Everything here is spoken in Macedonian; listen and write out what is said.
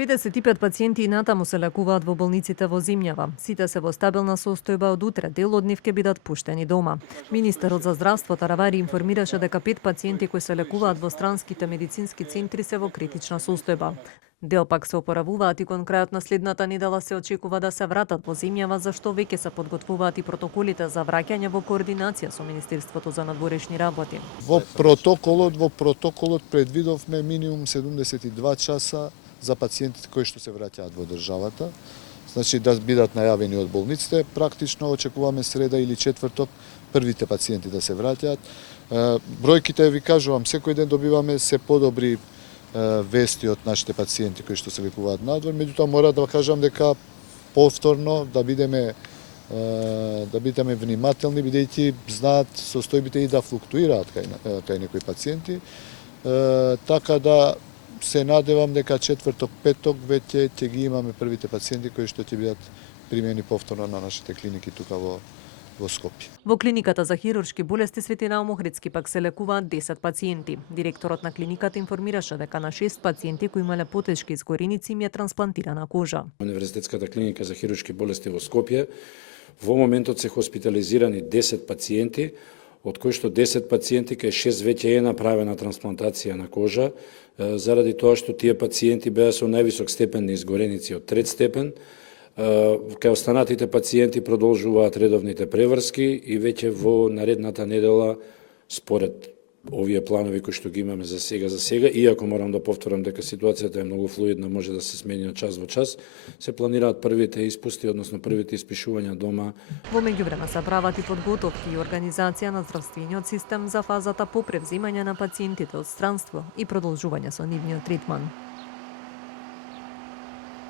55 пациенти инатаму се лекуваат во болниците во Зимњава. Сите се во стабилна состојба, од утре дел од нив ќе бидат пуштени дома. Министерот за здравство Таравари информираше дека 5 пациенти кои се лекуваат во странските медицински центри се во критична состојба. Дел пак се опоравуваат и кон крајот на следната недела се очекува да се вратат во Зимњава, зашто веќе се подготвуваат и протоколите за враќање во координација со Министерството за надворешни работи. Во протоколот предвидовме минимум 72 часа за пациентите кои што се враќаат во државата. Значи да бидат најавени од болниците, практично очекуваме среда или четврток првите пациенти да се враќаат. Бројките ви кажувам, секој ден добиваме се подобри вести од нашите пациенти кои што се лекуваат надвор, меѓутоа мора да кажам дека повторно да бидеме внимателни, бидејќи знаат состојбите и да флуктуираат кај некои пациенти, така да се надевам дека четврток, петок веќе ќе ги имаме првите пациенти кои што ќе бидат примени повторно на нашите клиники тука во Скопје. Во клиниката за хируршки болести Свети Наум Охридски пак се лекуваат 10 пациенти. Директорот на клиниката информираше дека на 6 пациенти кои имале потешки изгореници им е трансплантирана кожа. Универзитетската клиника за хируршки болести во Скопје во моментот се хоспитализирани 10 пациенти, од кои што 10 пациенти кај 6 веќе е направена трансплантација на кожа, заради тоа што тие пациенти беа со највисок степен на изгореници од трет степен. Кај останатите пациенти продолжуваат редовните преврски и веќе во наредната недела, според овие планови кои што ги имаме за сега, иако морам да повторам дека ситуацијата е многу флуидна, може да се смени од час во час, се планираат првите испусти, односно првите испишувања дома. Во меѓувреме се прават и подготовки и организација на здравствениот систем за фазата по превземање на пациентите од странство и продолжување со нивниот третман.